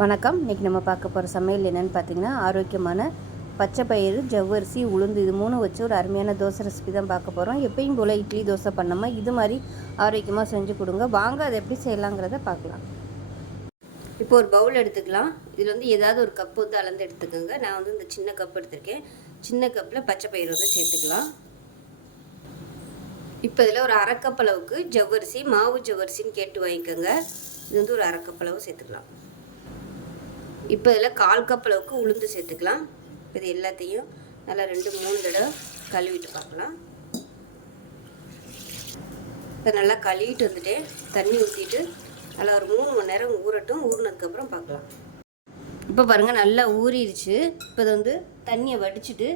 வணக்கம். இன்றைக்கி நம்ம பார்க்க போகிற சமையல் என்னென்னு பார்த்தீங்கன்னா, ஆரோக்கியமான பச்சை பயிறு, ஜவ்வரிசி, உளுந்து இது 3 வச்சு ஒரு அருமையான தோசை ரெசிபி தான் பார்க்க போகிறோம். எப்பயும் போல் இட்லி தோசை பண்ணாமல் இது மாதிரி ஆரோக்கியமாக செஞ்சு கொடுங்க. வாங்க அதை எப்படி செய்யலாங்கிறத பார்க்கலாம். இப்போ ஒரு பவுல் எடுத்துக்கலாம். இதில் வந்து ஏதாவது ஒரு கப்பு வந்து அளந்து எடுத்துக்கோங்க. நான் வந்து இந்த சின்ன கப் எடுத்திருக்கேன். சின்ன கப்பில் பச்சை பயிறு வந்து சேர்த்துக்கலாம். இப்போ இதில் ஒரு அரை கப் அளவுக்கு ஜவ்வரிசி, மாவு ஜவ்வரிசின்னு கேட்டு வாங்கிக்கோங்க. இது வந்து ஒரு அரை கப் அளவு சேர்த்துக்கலாம். இப்போ இதில் 1/4 கப் அளவுக்கு உளுந்து சேர்த்துக்கலாம். இது எல்லாத்தையும் நல்லா 2-3 தடவை கழுவிட்டு பார்க்கலாம். இப்போ நல்லா கழுவிட்டு வந்துட்டு தண்ணி ஊற்றிட்டு நல்லா ஒரு 3 மணி நேரம் ஊறட்டும். ஊறினதுக்கப்புறம் பார்க்கலாம். இப்போ பாருங்கள் நல்லா ஊறிடுச்சு. இப்போ இது வந்து தண்ணியை வடிச்சிட்டு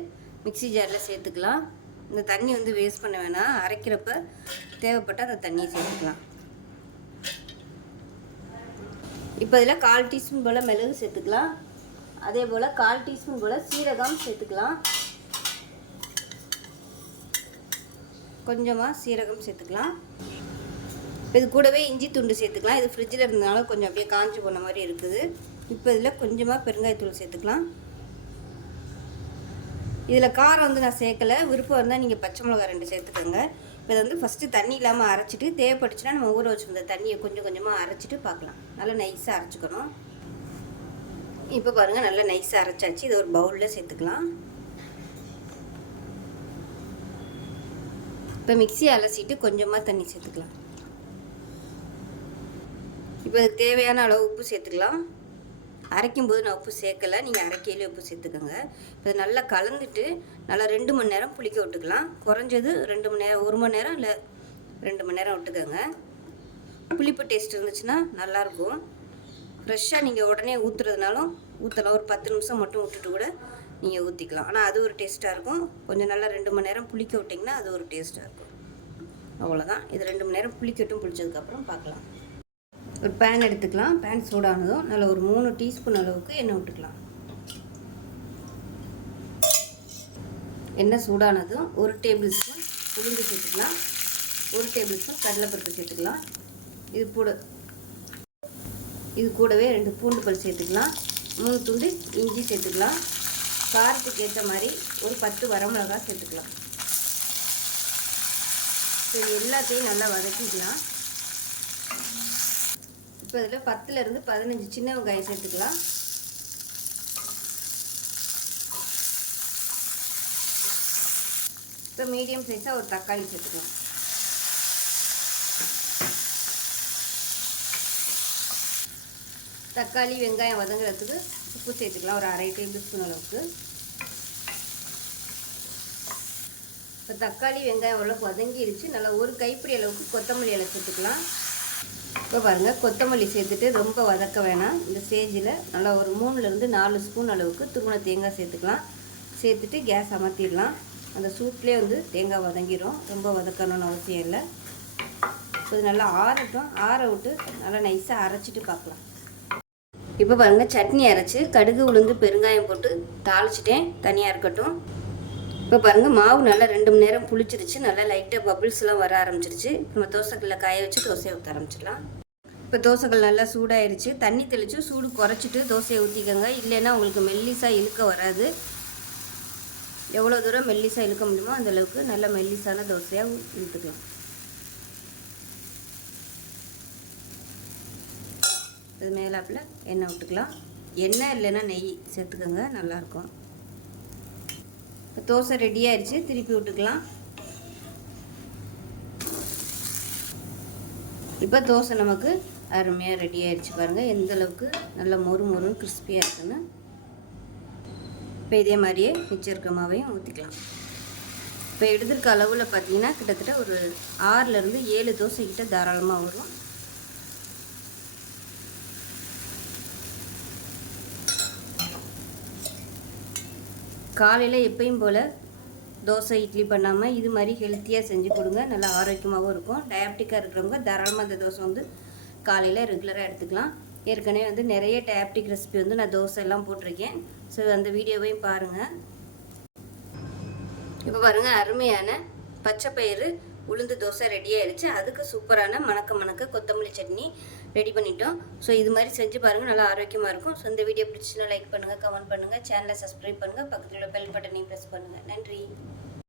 மிக்சி ஜாரில் சேர்த்துக்கலாம். இந்த தண்ணி வந்து வேஸ்ட் பண்ண வேணாம். அரைக்கிறப்ப தேவைப்பட்டால் அந்த தண்ணியை சேர்த்துக்கலாம். இப்போ இதில் 1/4 டீஸ்பூன் போல் மிளகு சேர்த்துக்கலாம். அதே போல் 1/4 டீஸ்பூன் போல் சீரகம் சேர்த்துக்கலாம். கொஞ்சமாக சீரகம் சேர்த்துக்கலாம். இது கூடவே இஞ்சி துண்டு சேர்த்துக்கலாம். இது ஃப்ரிட்ஜில் இருந்தனால கொஞ்சம் அப்படியே காஞ்சி போன மாதிரி இருக்குது. இப்போ இதில் கொஞ்சமாக பெருங்காயத்தூள் சேர்த்துக்கலாம். இதில் காரம் வந்து நான் சேர்க்கலை. விருப்பம் இருந்தால் நீங்கள் பச்சை மிளகாய் 2 சேர்த்துக்கோங்க. இப்போ இதை வந்து ஃபஸ்ட்டு தண்ணி இல்லாமல் அரைச்சிட்டு தேவைப்பட்டுச்சுன்னா நம்ம ஊற வச்சுருந்த தண்ணியை கொஞ்சம் கொஞ்சமாக அரைச்சிட்டு பார்க்கலாம். நல்லா நைஸாக அரைச்சிக்கணும். இப்போ பாருங்கள் நல்லா நைஸாக அரைச்சாச்சு. இது ஒரு பவுலில் சேர்த்துக்கலாம். இப்போ மிக்சியை அலசிட்டு கொஞ்சமாக தண்ணி சேர்த்துக்கலாம். இப்போ இதுக்கு தேவையான அளவு உப்பு சேர்த்துக்கலாம். அரைக்கும்போது நான் உப்பு சேர்க்கலை. நீங்கள் அரைக்கையிலே உப்பு சேர்த்துக்கோங்க. இப்போ நல்லா கலந்துட்டு நல்லா 2 மணி நேரம் புளிக்க விட்டுக்கலாம். குறைஞ்சது 2 மணி நேரம், 1 மணி நேரம் இல்லை 2 மணி நேரம் விட்டுக்கோங்க. புளிப்பு டேஸ்ட் இருந்துச்சுன்னா நல்லாயிருக்கும். ஃப்ரெஷ்ஷாக நீங்கள் உடனே ஊற்றுறதுனாலும் ஊற்றலாம். ஒரு 10 நிமிஷம் மட்டும் விட்டுட்டு கூட நீங்கள் ஊற்றிக்கலாம். ஆனால் அது ஒரு டேஸ்ட்டாக இருக்கும். கொஞ்சம் நல்லா 2 மணி நேரம் புளிக்க விட்டிங்கன்னா அது ஒரு டேஸ்ட்டாக இருக்கும். அவ்வளோதான். இது 2 மணி நேரம் புளிக்கட்டும். புளிச்சதுக்கப்புறம் பார்க்கலாம். ஒரு பேன் எடுத்துக்கலாம். பேன் சூடானதும் நல்லா ஒரு 3 டீஸ்பூன் அளவுக்கு எண்ணெய் விட்டுக்கலாம். எண்ணெய் சூடானதும் 1 டேபிள் ஸ்பூன் உளுந்து சேர்த்துக்கலாம். 1 டேபிள் ஸ்பூன் கடலைப்பருப்பு சேர்த்துக்கலாம். இது கூடவே 2 பூண்டு பல் சேர்த்துக்கலாம். 3 துண்டு இஞ்சி சேர்த்துக்கலாம். காரத்துக்கு ஏற்ற மாதிரி ஒரு 10 வரமிளகாய் சேர்த்துக்கலாம். இது எல்லாத்தையும் நல்லா வதக்கிக்கலாம். இப்போ இதில் 10லேருந்து 15 சின்ன வெங்காயம் சேர்த்துக்கலாம். இப்போ மீடியம் சைஸாக ஒரு தக்காளி சேர்த்துக்கலாம். தக்காளி வெங்காயம் வதங்குறதுக்கு உப்பு சேர்த்துக்கலாம். ஒரு அரை டேபிள் ஸ்பூன் அளவுக்கு. இப்போ தக்காளி வெங்காயம் அளவுக்கு வதங்கிடுச்சு. நல்லா ஒரு கைப்பிடி அளவுக்கு கொத்தமல்லி இலை சேர்த்துக்கலாம். இப்போ பாருங்கள் கொத்தமல்லி சேர்த்துட்டு ரொம்ப வதக்க வேணாம். இந்த ஸ்டேஜில் நல்லா ஒரு 3லேருந்து 4 ஸ்பூன் அளவுக்கு துருவன தேங்காய் சேர்த்துக்கலாம். சேர்த்துட்டு கேஸ் அமர்த்திடலாம். அந்த சூட்லேயே வந்து தேங்காய் வதங்கிடும். ரொம்ப வதக்கணும்னு அவசியம் இல்லை. இது நல்லா ஆறட்டும். ஆற விட்டு நல்லா நைஸாக அரைச்சிட்டு பார்க்கலாம். இப்போ பாருங்கள் சட்னி அரைச்சி கடுகு உளுந்து பெருங்காயம் போட்டு தாளிச்சிட்டேன். தனியாக இருக்கட்டும். இப்போ பாருங்கள் மாவு நல்லா 2 மணி நேரம் புளிச்சிருச்சு. நல்லா லைட்டாக பபிள்ஸ்லாம் வர ஆரம்பிச்சிருச்சு. நம்ம தோசைக்கல்ல காய வச்சு தோசையை ஊற்ற ஆரம்பிச்சிடலாம். இப்போ தோசைக்கல் நல்லா சூடாயிருச்சு. தண்ணி தெளித்து சூடு குறைச்சிட்டு தோசையை ஊற்றிக்கோங்க. இல்லைன்னா உங்களுக்கு மெல்லிசாக இழுக்க வராது. எவ்வளோ தூரம் மெல்லிசாக இழுக்க முடியுமோ அந்தளவுக்கு நல்ல மெல்லிசான தோசையாக இழுத்துக்கலாம். இது மேலாப்பில் எண்ணெய் விட்டுக்கலாம். எண்ணெய் இல்லைன்னா நெய் சேர்த்துக்கோங்க. நல்லாயிருக்கும். இப்போ தோசை ரெடி ஆயிடுச்சு. திருப்பி விட்டுக்கலாம். இப்போ தோசை நமக்கு அருமையாக ரெடி ஆயிடுச்சு. பாருங்கள் எந்த அளவுக்கு நல்லா மொறு மொறுன்னு கிறிஸ்பியாக இருக்குன்னு. இப்போ இதே மாதிரியே மிச்சம் இருக்க மாவையும் ஊற்றிக்கலாம். இப்போ எடுத்துருக்க அளவில் பார்த்தீங்கன்னா கிட்டத்தட்ட ஒரு 6லேருந்து 7 தோசை கிட்ட தாராளமாக வரும். காலையில் எப்பயும் போல் தோசை இட்லி பண்ணாமல் இது மாதிரி ஹெல்த்தியாக செஞ்சு கொடுங்க. நல்லா ஆரோக்கியமாகவும் இருக்கும். டயபெட்டிக்காக இருக்கிறவங்க தாராளமாக அந்த தோசை வந்து காலையில் ரெகுலராக எடுத்துக்கலாம். ஏற்கனவே வந்து நிறைய டயபெட்டிக் ரெசிபி வந்து நான் தோசை எல்லாம் போட்டிருக்கேன். ஸோ அந்த வீடியோவையும் பாருங்கள். இப்போ பாருங்கள் அருமையான பச்சை பயிறு உளுந்து தோசை ரெடி ஆயிடுச்சு. அதுக்கு சூப்பரான மணக்க கொத்தமல்லி சட்னி ரெடி பண்ணிட்டோம். ஸோ இது மாதிரி செஞ்சு பாருங்கள், நல்லா ஆரோக்கியமாக இருக்கும். ஸோ இந்த வீடியோ பிடிச்சினா லைக் பண்ணுங்கள், கமெண்ட் பண்ணுங்கள், சேனலை சப்ஸ்கிரைப் பண்ணுங்கள், பக்கத்தில் உள்ள பெல் பட்டனையும் ப்ரெஸ் பண்ணுங்கள். நன்றி.